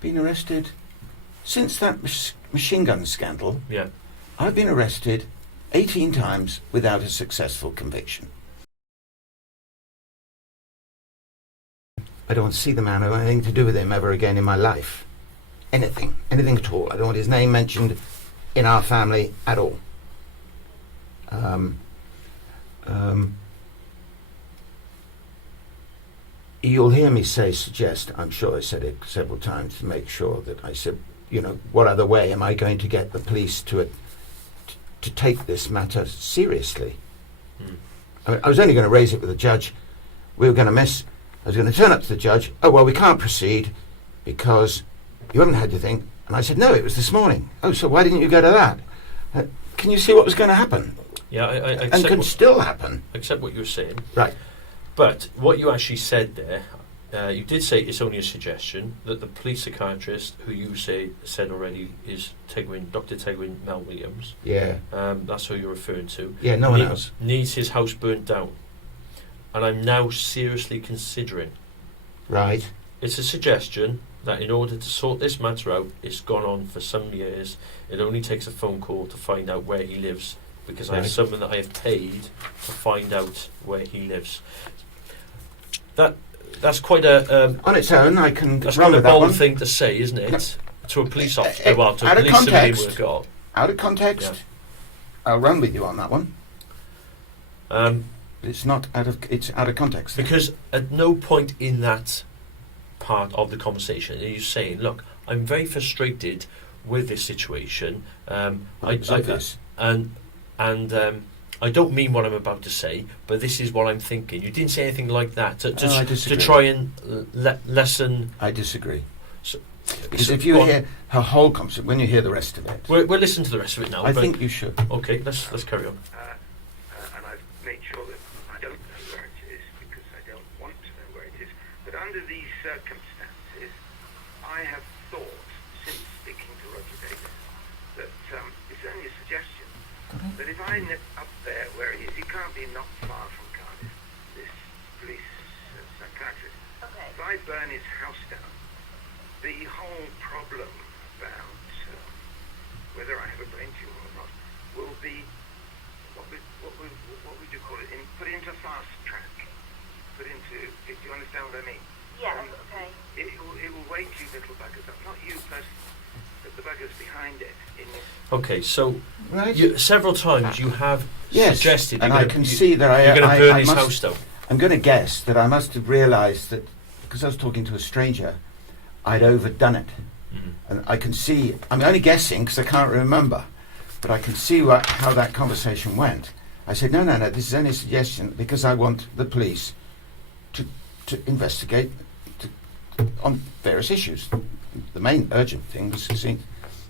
been arrested since that machine gun scandal. Yeah. I've been arrested 18 times without a successful conviction. I don't want to see the man or anything to do with him ever again in my life. Anything at all. I don't want his name mentioned in our family at all. You'll hear me suggest, I'm sure I said it several times to make sure that I said, what other way am I going to get the police to take this matter seriously? I was only going to raise it with the judge. I was going to turn up to the judge. Oh, well, we can't proceed because you haven't had your thing. And I said, no, it was this morning. Oh, so why didn't you go to that? Can you see what was going to happen? Yeah, I and can still happen. Accept what you were saying. Right. But what you actually said there, you did say it's only a suggestion that the police psychiatrist, who you said already is Dr. Tegwin Mel Williams. Yeah. That's who you're referring to. Yeah, no one else. Needs his house burnt down. And I'm now seriously considering. Right. It's a suggestion that in order to sort this matter out, it's gone on for some years. It only takes a phone call to find out where he lives, because I have someone that I have paid to find out where he lives. That's quite a on its own. I can that's run quite a with that bold one. thing to say, isn't it? No. To a police officer, to out a of police context. civilian. Out of context. Yeah. I'll run with you on that one. It's out of context. Because at no point in that part of the conversation are you saying, look, I'm very frustrated with this situation. I don't mean what I'm about to say, but this is what I'm thinking. You didn't say anything like that to try and lessen. I disagree. Because if you hear her whole concept, when you hear the rest of it, we'll listen to the rest of it now. I think you should. Okay, let's carry on. And I've made sure that I don't know where it is because I don't want to know where it is. But under these circumstances, I have thought, since speaking to Roger Davis, that it's only a suggestion that if I nip up there where he is, he can't be not far from Cardiff, this police psychiatrist. Okay. If I burn his house down, the whole problem about whether I have a brain tumor or not will be what would you call it? Put into fast track. Do you understand what I mean? Yes. Okay. It will wake you little buggers up, not you personally, but the buggers behind it. Okay, so right. Several times you have suggested, and I can see that you're going to burn his house down. I'm going to guess that I must have realised that because I was talking to a stranger, I'd overdone it. And I can see, I'm only guessing because I can't remember, but I can see how that conversation went. I said, no, this is only a suggestion because I want the police to investigate on various issues. The main urgent thing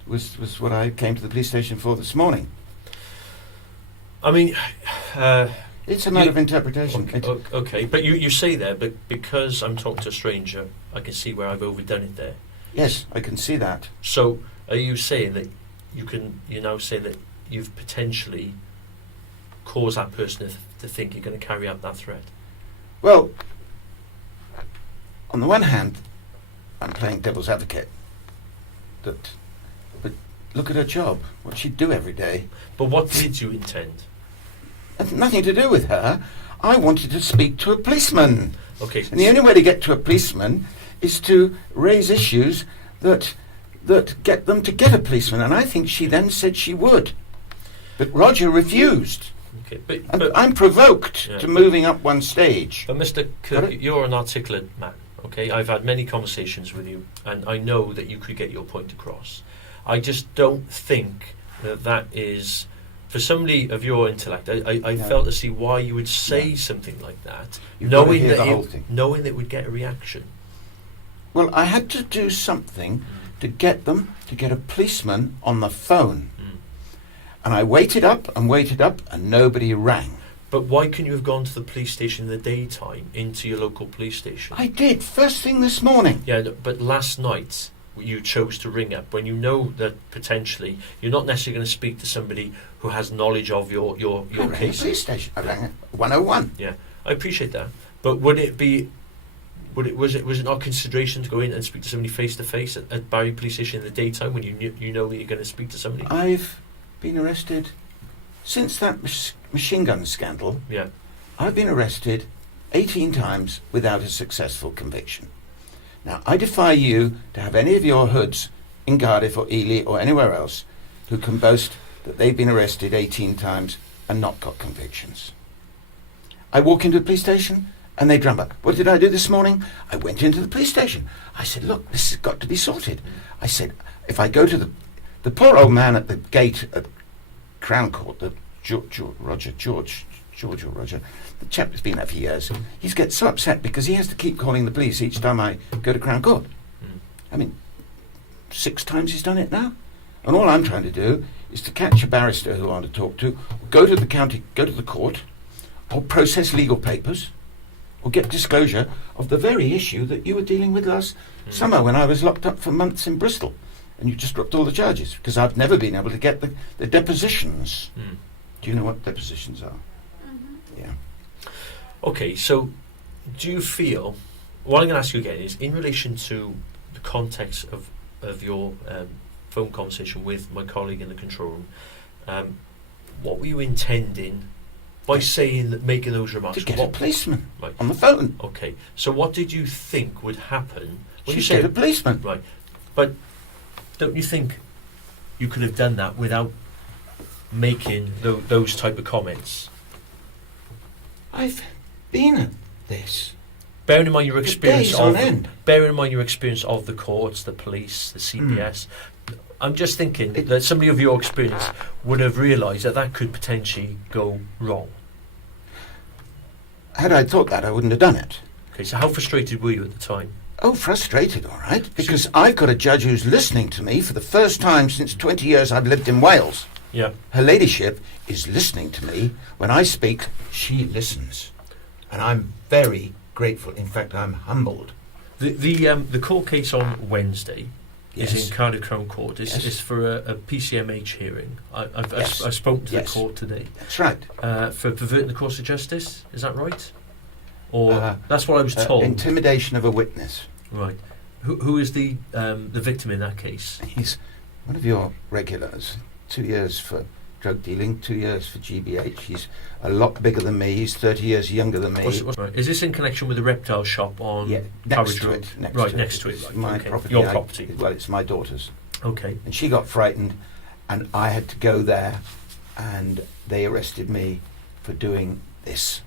was what I came to the police station for this morning. I mean... it's a matter of interpretation. Okay, but you say there, but because I'm talking to a stranger, I can see where I've overdone it there. Yes, I can see that. So, are you saying that you're now saying that you've potentially caused that person to think you're going to carry out that threat? Well, on the one hand, I'm playing devil's advocate. But look at her job, what she'd do every day. But what did you intend? Had nothing to do with her. I wanted to speak to a policeman. Okay. And the only way to get to a policeman is to raise issues that get them to get a policeman. And I think she then said she would. But Roger refused. Okay, but I'm provoked to moving up one stage. But Mr. Kirk, you're an articulate man. Okay, I've had many conversations with you, and I know that you could get your point across. I just don't think that is, for somebody of your intellect, I fail to see why you would say something like that, knowing that it would get a reaction. Well, I had to do something to get a policeman on the phone. And I waited up, and nobody rang. But why couldn't you have gone to the police station in the daytime, into your local police station? I did, first thing this morning. Yeah, but last night you chose to ring up when you know that potentially you're not necessarily going to speak to somebody who has knowledge of your case. Police station. I rang at 101. Yeah, I appreciate that. But would it be Was it not consideration to go in and speak to somebody face to face at Barry Police Station in the daytime when you know that you're going to speak to somebody? I've been arrested since that machine gun scandal. Yeah. I've been arrested 18 times without a successful conviction. Now, I defy you to have any of your hoods in Cardiff or Ely or anywhere else who can boast that they've been arrested 18 times and not got convictions. I walk into the police station and they drum up. What did I do this morning? I went into the police station. I said, look, this has got to be sorted. I said, if I go to the poor old man at the gate at Crown Court, the George, the chap that's been there for years, he gets so upset because he has to keep calling the police each time I go to Crown Court. I mean, 6 times he's done it now. And all I'm trying to do is to catch a barrister who I want to talk to, go to the court, or process legal papers, or get disclosure of the very issue that you were dealing with last summer when I was locked up for months in Bristol. And you just dropped all the charges because I've never been able to get the depositions. Do you know what depositions are? Yeah. Okay, so do you feel, what I'm going to ask you again is, in relation to the context of your phone conversation with my colleague in the control room, what were you intending by saying that, making those remarks? To get a policeman right. on the phone. Okay, so what did you think would happen when you She'd get a policeman. Right, but don't you think you could have done that without making those type of comments? I've been at this. Bearing in mind your experience days on end. Bearing in mind your experience of the courts, the police, the CPS, I'm just thinking that somebody of your experience would have realised that could potentially go wrong. Had I thought that, I wouldn't have done it. Okay, so how frustrated were you at the time? Oh, frustrated, all right. Because I've got a judge who's listening to me for the first time since 20 years I've lived in Wales. Yeah. Her ladyship is listening to me. When I speak, she listens. And I'm very grateful. In fact, I'm humbled. The court case on Wednesday Yes. is in Cardiff Crown Court. It's, Yes. it's for a PCMH hearing. I've spoken to Yes. the court today. That's right. For perverting the course of justice, is that right? Or that's what I was told. Intimidation of a witness. Right. Who is the victim in that case? He's one of your regulars. 2 years for drug dealing, 2 years for GBH. He's a lot bigger than me. He's 30 years younger than me. Right. Is this in connection with the reptile shop on next Carriage to Road? it. Next to it. Right, It's my okay. property. Your property. Well, it's my daughter's. Okay. And she got frightened, and I had to go there, and they arrested me for doing this.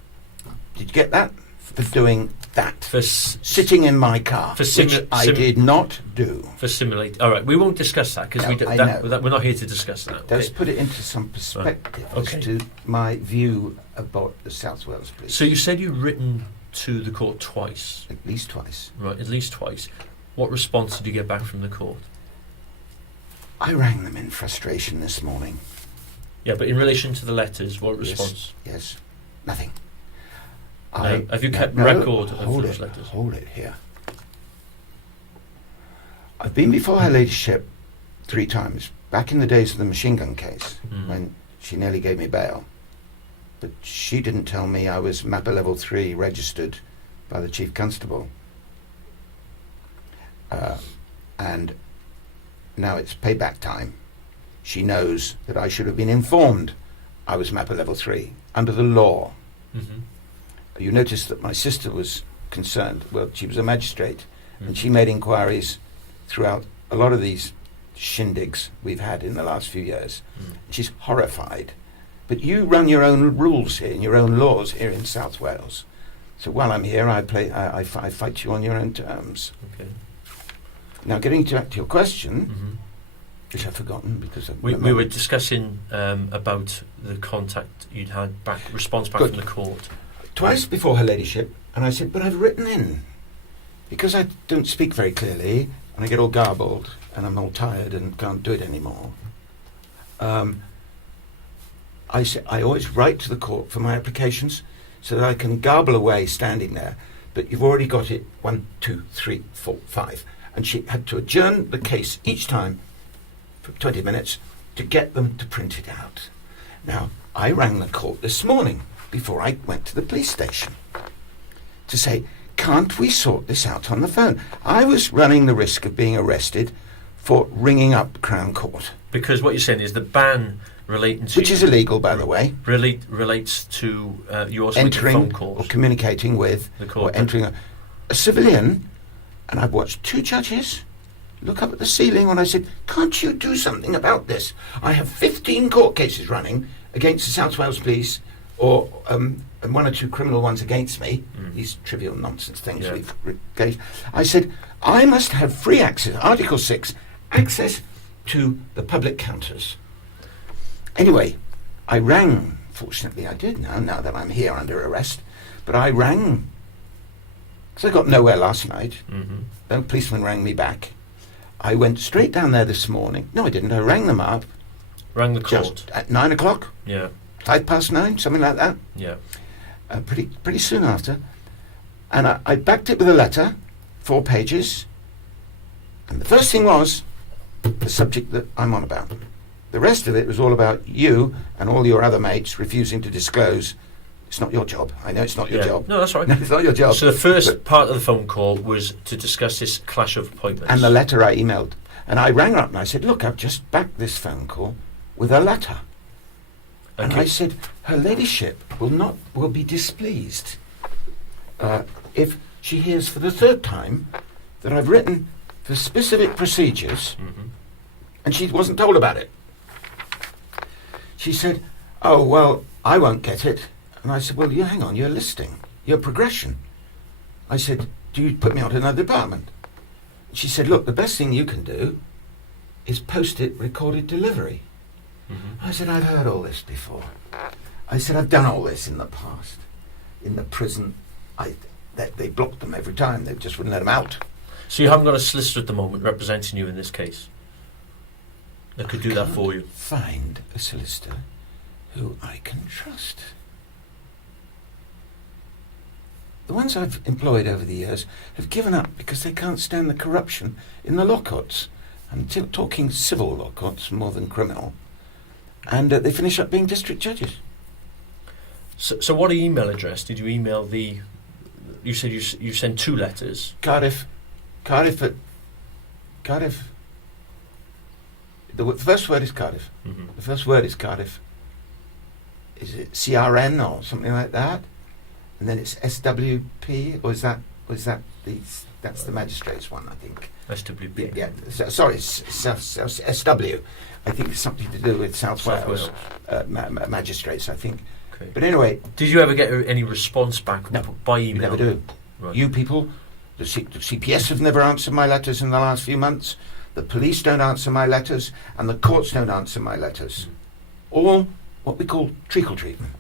Did you get that? For doing that. For sitting in my car, which I did not do. For simulate. All right, we won't discuss that because we're not here to discuss that. Does Okay. put it into some perspective Okay. as to my view about the South Wales Police. So you said you'd written to the court twice. At least twice. Right, at least twice. What response did you get back from the court? I rang them in frustration this morning. Yeah, but in relation to the letters, what response? Yes. Nothing. No. Have you kept record of hold those it, letters? Hold it here. I've been before Her Ladyship 3 times, back in the days of the machine gun case, when she nearly gave me bail. But she didn't tell me I was MAPA Level 3 registered by the Chief Constable. And now it's payback time. She knows that I should have been informed I was MAPA Level 3 under the law. You notice that my sister was concerned. Well, she was a magistrate, and she made inquiries throughout a lot of these shindigs we've had in the last few years. She's horrified. But you run your own rules here and your own laws here in South Wales. So while I'm here, I fight you on your own terms. Okay. Now, getting back to your question, which I've forgotten because we were discussing about the contact you'd had response back from the court. Twice before Her Ladyship, and I said, but I've written in. Because I don't speak very clearly, and I get all garbled, and I'm all tired and can't do it anymore. I always write to the court for my applications so that I can garble away standing there. But you've already got it 1, 2, 3, 4, 5. And she had to adjourn the case each time for 20 minutes to get them to print it out. Now, I rang the court this morning before I went to the police station to say, can't we sort this out on the phone? I was running the risk of being arrested for ringing up Crown Court. Because what you're saying is the ban relating to... Which is illegal, by the way. Relates to you also making Entering phone calls. or communicating with The court. or entering a civilian. And I've watched 2 judges look up at the ceiling when I said, can't you do something about this? I have 15 court cases running against the South Wales Police, or and 1 or 2 criminal ones against me, these trivial nonsense things we've engaged. I said, I must have free access, Article 6, access to the public counters. Anyway, I rang, fortunately I did now that I'm here under arrest, but I rang, because I got nowhere last night. No policeman rang me back. I went straight down there this morning. No, I didn't. I rang them up. Rang the court. Just at 9 o'clock. Yeah. 9:05, something like that. Yeah. Pretty soon after. And I backed it with a letter, 4 pages. And the first thing was the subject that I'm on about. The rest of it was all about you and all your other mates refusing to disclose. It's not your job. I know it's not your job. No, that's right. No, it's not your job. So the first part of the phone call was to discuss this clash of appointments. And the letter I emailed. And I rang her up and I said, look, I've just backed this phone call with a letter. And I said, her ladyship will be displeased if she hears for the 3rd time that I've written for specific procedures and she wasn't told about it. She said, oh, well, I won't get it. And I said, well, you hang on, you're listing, you're progression. I said, do you put me on to another department? She said, look, the best thing you can do is post it recorded delivery. I said, I've heard all this before. I said, I've done all this in the past. In the prison, they blocked them every time. They just wouldn't let them out. So you haven't got a solicitor at the moment representing you in this case that could do that for you? Find a solicitor who I can trust. The ones I've employed over the years have given up because they can't stand the corruption in the law courts. I'm talking civil law courts more than criminal. And they finish up being district judges. So what email address did you email the... You said you sent 2 letters. Cardiff. The first word is Cardiff. The first word is Cardiff. Is it CRN or something like that? And then it's SWP, or is that that's the magistrate's one, I think. SWP. Yeah. Sorry, SW. I think it's something to do with South Wales magistrates, I think. Okay. But anyway, did you ever get any response back by email? We never do. Right. You people, the CPS have never answered my letters in the last few months. The police don't answer my letters, and the courts don't answer my letters. All what we call treacle treatment.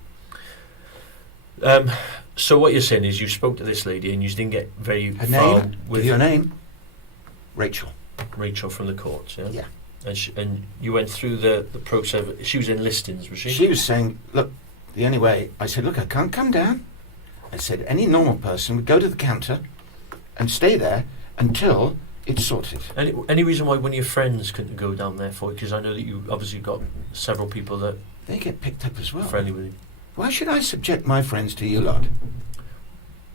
So what you're saying is you spoke to this lady and you didn't get very Her far name? with Give you a name? Rachel. Rachel from the courts, yeah? Yeah. And you went through the process. She was in listings, was she? She was saying, look, the only way... I said, look, I can't come down. I said, any normal person would go to the counter and stay there until it's sorted. Any reason why one of your friends couldn't go down there for it? Because I know that you obviously got several people that... They get picked up as well. Friendly with you. Why should I subject my friends to you lot?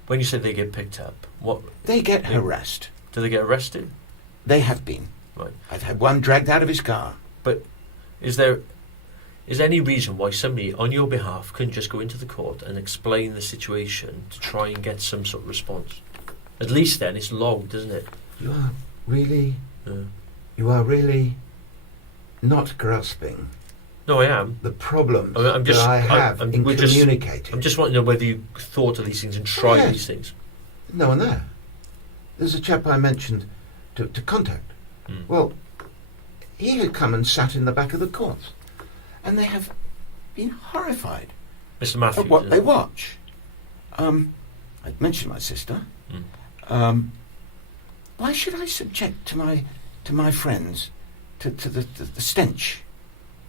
When you said they get picked up, what... They get harassed. Do they get arrested? They have been. Right. I've had one dragged out of his car. But is there any reason why somebody on your behalf couldn't just go into the court and explain the situation to try and get some sort of response? At least then it's logged, isn't it? You are really not grasping. No, I am. The problems that I have in communicating. I'm just wanting to know whether you thought of these things and tried these things. No one there. There's a chap I mentioned to contact. Well, he had come and sat in the back of the court, and they have been horrified Mr. Matthews, at what they watch. I mentioned my sister. Why should I subject to my friends to the stench?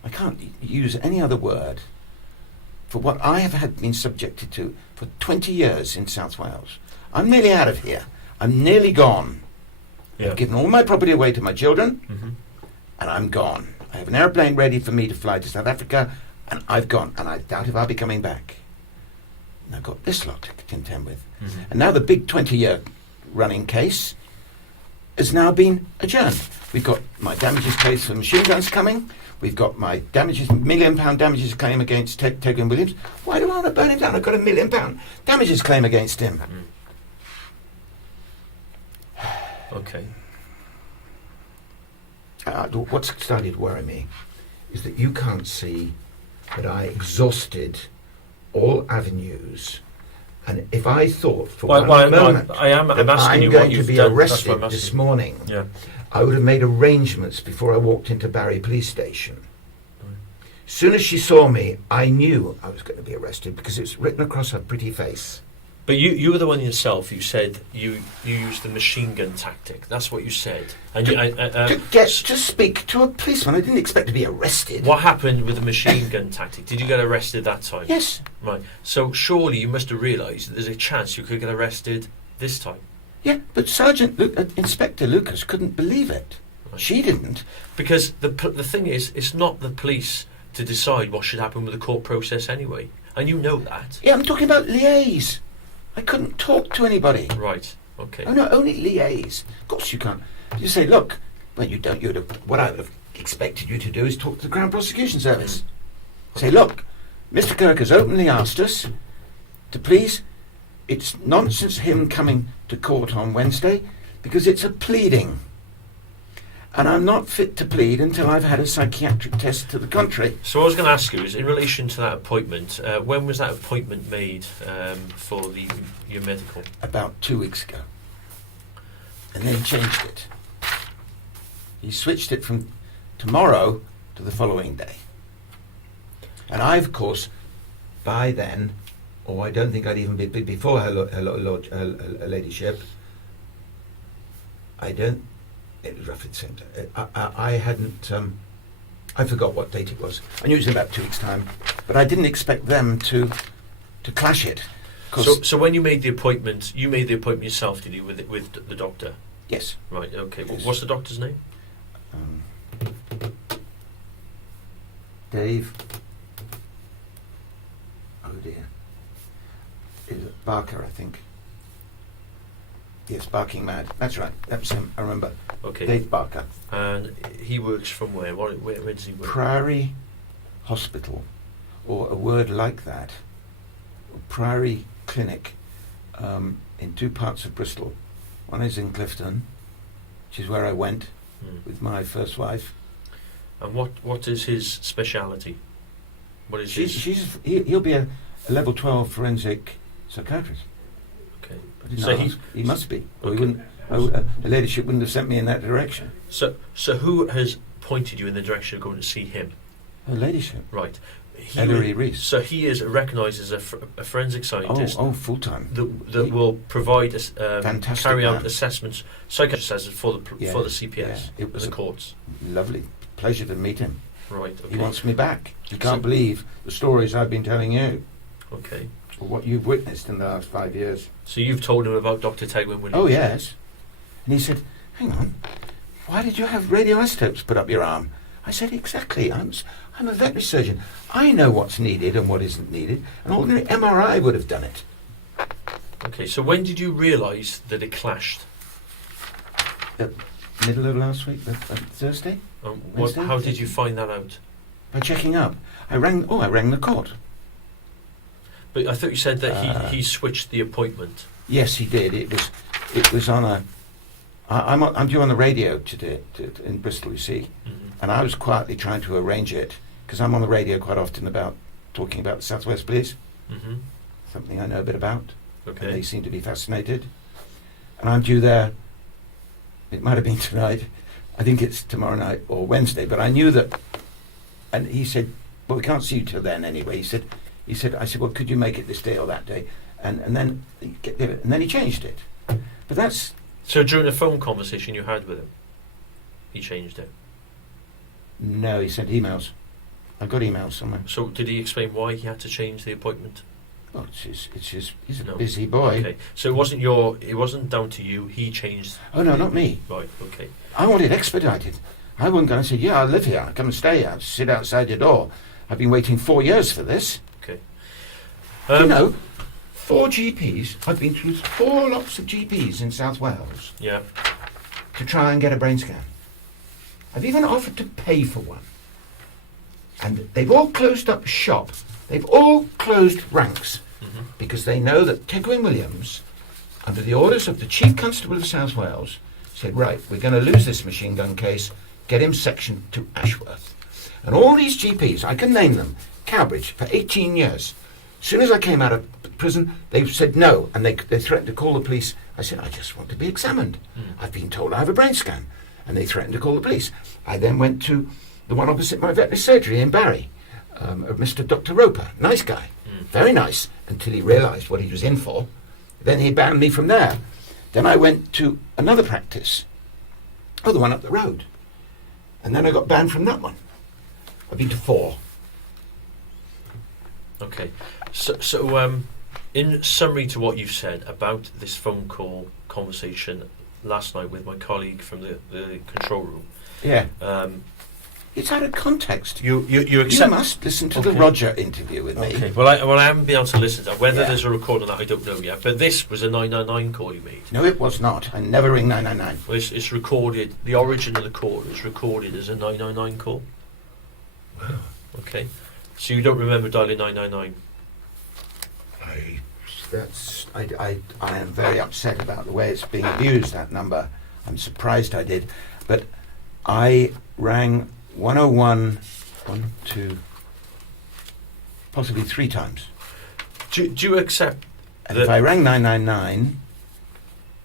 I can't use any other word for what I have been subjected to for 20 years in South Wales. I'm nearly out of here. I'm nearly gone. Yeah. I've given all my property away to my children, and I'm gone. I have an airplane ready for me to fly to South Africa, and I've gone, and I doubt if I'll be coming back. And I've got this lot to contend with. Mm-hmm. And now the big 20-year running case has now been adjourned. We've got my damages case for machine guns coming. We've got my damages, £1 million damages claim against Ted and Williams. Why do I want to burn him down? I've got £1 million damages claim against him. Okay. What's started to worry me is that you can't see that I exhausted all avenues, and if I thought for one moment I'm that asking I'm you going what to you've be done. arrested this morning, Yeah. I would have made arrangements before I walked into Barry Police Station. As soon as she saw me, I knew I was going to be arrested because it's written across her pretty face. But you were the one yourself. You said you used the machine gun tactic. That's what you said. And To speak to a policeman, I didn't expect to be arrested. what happened with the machine gun tactic? Did you get arrested that time? Yes. Right. So surely you must have realised that there's a chance you could get arrested this time. Yeah, but Inspector Lucas couldn't believe it. Right. She didn't. Because the thing is, it's not the police to decide what should happen with the court process anyway, and you know that. Yeah, I'm talking about liaise. I couldn't talk to anybody. Right. Okay. Oh no, only liaise. Of course you can't. You say, look, well you don't. What I would have expected you to do is talk to the Crown Prosecution Service. Say, look, Mr. Kirk has openly asked us to please. It's nonsense him coming to court on Wednesday because it's a pleading. And I'm not fit to plead until I've had a psychiatric test to the contrary. So what I was going to ask you is, in relation to that appointment, when was that appointment made for your medical? About 2 weeks ago. And then changed it. He switched it from tomorrow to the following day. And I, of course, by then, or I don't think I'd even be before her ladyship, it was roughly the same time. I hadn't, I forgot what date it was. I knew it was in about 2 weeks' time, but I didn't expect them to clash it. So when you made the appointment yourself, did you, with the doctor? Yes. Right, okay. Yes. What's the doctor's name? Dave. Oh dear. Is it Barker, I think. Yes, Barking Mad. That's right. That was him. I remember. Okay. Dave Barker. And he works from where? Where does he work? Priory Hospital, or a word like that. Priory Clinic, in 2 parts of Bristol. One is in Clifton, which is where I went with my first wife. And what is his speciality? What is He'll be a level 12 forensic psychiatrist. Okay. So he must be. Or he Okay. wouldn't. The ladyship wouldn't have sent me in that direction. So who has pointed you in the direction of going to see him? Her ladyship. Right. Ellery Reese. So he is recognised as a forensic scientist. Oh, full time. That will provide Fantastic carry out man. assessments, psychiatrist assessments for the Yeah, CPS yeah. It and was the courts. Lovely pleasure to meet him. Right. Okay. He wants me back. You can't believe the stories I've been telling you, Okay. or what you've witnessed in the last 5 years. So you've told him about Dr. Tegwin Williams? Oh yes. And he said, "Hang on, why did you have radioisotopes put up your arm?" I said, "Exactly. I'm a veterinary surgeon. I know what's needed and what isn't needed. An ordinary MRI would have done it." Okay. So when did you realise that it clashed? Middle of last week, Thursday. Wednesday, How did you find that out? By checking up. I rang the court. But I thought you said that he switched the appointment. Yes, he did. It was on a. I'm due on the radio today in Bristol, you see, and I was quietly trying to arrange it because I'm on the radio quite often about talking about the Southwest Police, something I know a bit about, and they Okay. seem to be fascinated. And I'm due there. It might have been tonight. I think it's tomorrow night or Wednesday. But I knew that. And he said, "Well, we can't see you till then anyway." I said, "Well, could you make it this day or that day?" And then he changed it. But that's. So during a phone conversation you had with him, he changed it. No, he sent emails. I've got emails somewhere. So did he explain why he had to change the appointment? Well, he's a No. busy boy. Okay. So it wasn't down to you. He changed. Oh no, not me. Right. Okay. I want it expedited. I wasn't going to say, "Yeah, I live here. I come and stay here. I sit outside your door. I've been waiting 4 years for this." Okay. You know, 4 GPs. I've been through 4 lots of GPs in South Wales Yeah. to try and get a brain scan. I've even offered to pay for one. And they've all closed up shop. They've all closed ranks because they know that Tegwin Williams, under the orders of the Chief Constable of South Wales, said, right, we're going to lose this machine gun case, get him sectioned to Ashworth. And all these GPs, I can name them, Cowbridge, for 18 years. As soon as I came out of prison, they said no, and they threatened to call the police. I said, I just want to be examined. I've been told I have a brain scan. And they threatened to call the police. I then went to the one opposite my veterinary surgery in Barry, Mr. Dr. Roper, nice guy, very nice, until he realised what he was in for. Then he banned me from there. Then I went to another practice, the one up the road. And then I got banned from that one. I've been to 4. Okay. So in summary to what you've said about this phone call conversation last night with my colleague from the control room. Yeah. It's out of context. You You accept. must listen to the Okay. Roger interview with me. Okay. Well, I haven't been able to listen to that. Whether Yeah. there's a recording of that, I don't know yet. But this was a 999 call you made. No, it was not. I never ring 999. Well, it's recorded. The origin of the call is recorded as a 999 call. Okay. So you don't remember dialing 999? I am very upset about the way it's being abused, that number. I'm surprised I did. But I rang 101, 1, 2, possibly 3 times. Do you accept And that? if I rang 999,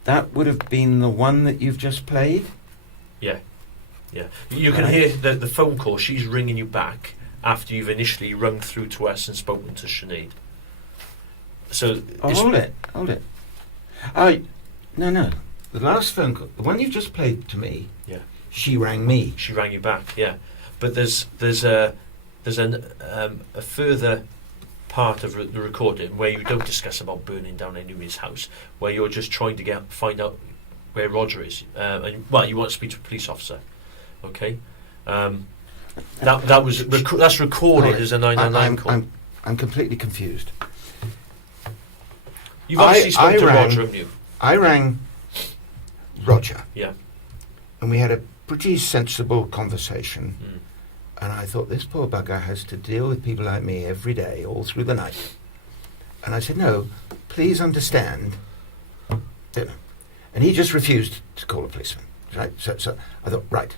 that would have been the one that you've just played? Yeah. You can Right. hear the phone call. She's ringing you back after you've initially rung through to us and spoken to Sinead. So Oh, it's- hold it. No. The last phone call, the one you've just played to me, Yeah. she rang me. she rang you back. Yeah, but there's a further part of the recording where you don't discuss about burning down anybody's house, where you're just trying to find out where Roger is, and you want to speak to a police officer. Okay. That's recorded as a 999 call. I'm completely confused. You've obviously spoken to rang- Roger, haven't you? I rang Roger, Yeah. and we had a pretty sensible conversation. Mm. And I thought, this poor bugger has to deal with people like me every day, all through the night. And I said, no, please understand. You know. And he just refused to call a policeman. Right? So I thought, right.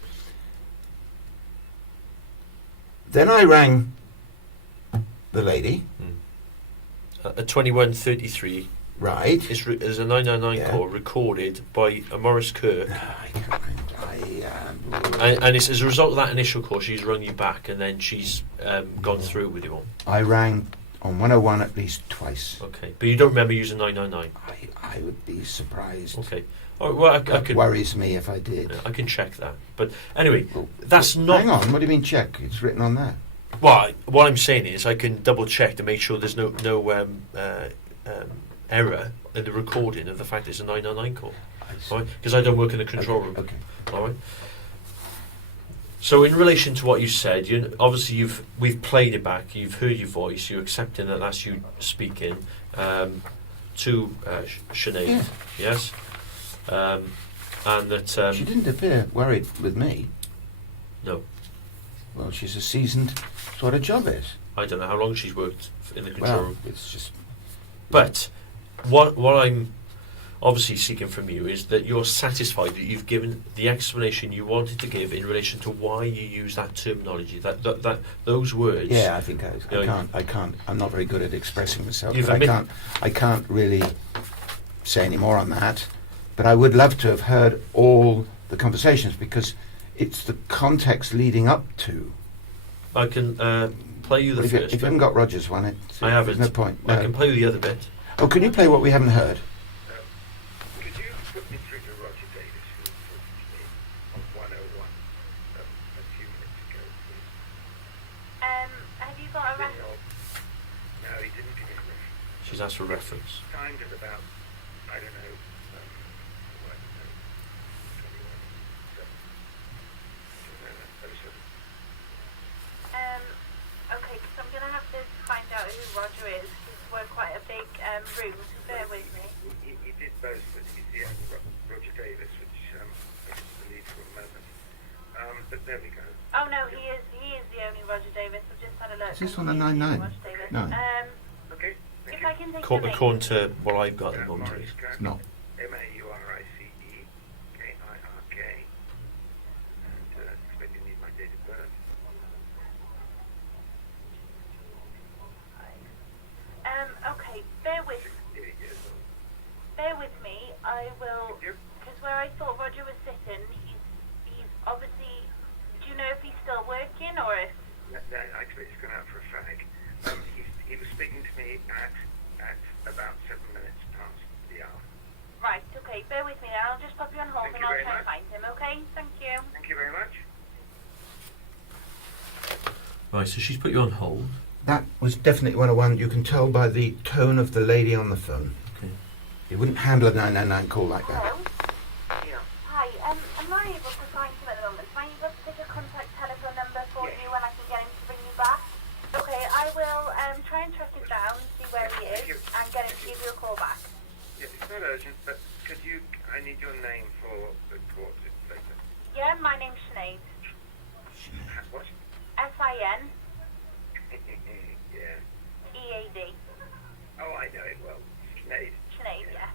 Then I rang the lady. At 21:33 Right. is a 999 Yeah. call recorded by Maurice Kirk. I And it's as a result of that initial call, she's rung you back, and then she's gone through it with you all. rang on 101 at least twice. Okay, but you don't remember using 999. I would be surprised. Okay. All right, well, I That could. worries me if I did. I can check that. But anyway, Well, that's not. Hang on, what do you mean check? It's written on that. Well, what I'm saying is, I can double check to make sure there's no error in the recording of the fact it's a 999 call. Right? Because I don't work in the control room. Okay. All right. So, in relation to what you said, obviously we've played it back. You've heard your voice. You're accepting that that's you speaking to Sinead. Yeah. Yes. And that She didn't appear worried with me. no, Well, she's a seasoned. That's what her job is. I don't know how long she's worked in the control Well, room. it's just. But what I'm obviously seeking from you is that you're satisfied that you've given the explanation you wanted to give in relation to why you use that terminology, that those words. Yeah, I think I You know, can't. I'm not very good at expressing myself. You've But admit- I can't really say any more on that. But I would love to have heard all the conversations because it's the context leading up to. I can play you the If first you bit. haven't got Rogers one, I haven't. There's no point. I No. can play you the other bit. Oh, can you play what we haven't heard? Could you put me through to Roger Davis, who was talking to me on 101 a few minutes ago, please? Have you got a Didn't reference? know- No, he didn't give me a reference. She's asked for reference. Timed at about, I don't know, what, 21, Okay, because I'm going to have to find out who Roger is, because we're quite a big specific room, so bear with me. He did both, but he's the only Roger Davis, which I just believe for a moment. But there we go. Oh no, he is the only Roger Davis. I've just had a look. Is this and one a he is the only 99? Roger Davis. No. Okay, thank If you. I can take your name. According to what I've got at the moment. Maurice It's not. Maurice Kirk. And expect you need my date of birth. Okay, bear with 68 years old. Bear with me. I will, Thank you. because where I thought Roger was sitting, he's obviously. Do you know if he's still working or if? Actually, he's gone out for a fag. He was speaking to me at about 7 minutes past the hour. Right. Okay. Bear with me. I'll just pop you on hold Thank and you I'll very try and much. find him. Okay. Thank you. Thank you very much. Right, so she's put you on hold. That was definitely one. You can tell by the tone of the lady on the phone. Okay. You wouldn't handle a 999 call like that. Hello. Yeah. Hi. I'm not able to find him at the moment. Am I able to take a contact telephone number for you and I can get him to bring you back? Okay. I will try and track him down, see where he is, Thank you. and get him to give you a call back. Yeah, it's not urgent, but I need your name for the court later. Yeah. My name's Sinead. What? SIN Yeah. EAD. Oh, I know it well. Sinead. Sinead. Yeah.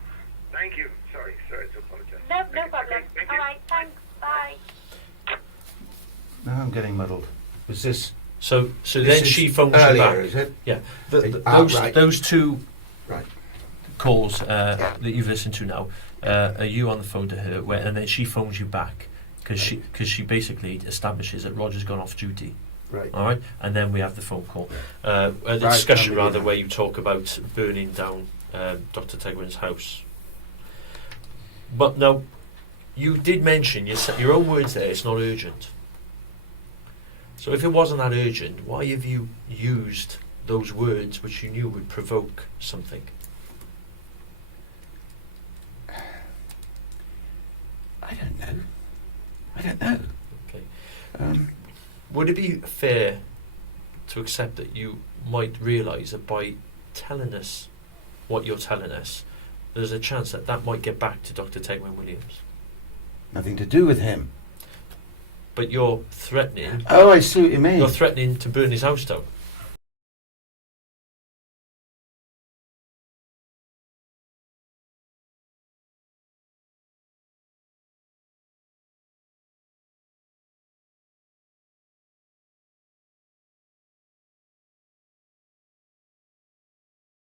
Thank you. Sorry to apologise. No Okay, problem. okay, thank All you. right. Thanks. Bye. Now I'm getting muddled. Was this So this then is she phones you earlier, back. is it? Yeah. Right. Those two Right. calls that you've listened to now, are you on the phone to her, and then she phones you back because she basically establishes that Roger's gone off duty. Right. All right, and then we have the phone call, the Right, discussion I'm with you rather, now. where you talk about burning down Dr. Tegwin's house. But no, you did mention your own words there. It's not urgent. So if it wasn't that urgent, why have you used those words which you knew would provoke something? I don't know. Okay. Would it be fair to accept that you might realise that by telling us what you're telling us, there's a chance that might get back to Dr. Tegwin Williams? Nothing to do with him. But you're threatening. Oh, I see what you mean. You're threatening to burn his house down.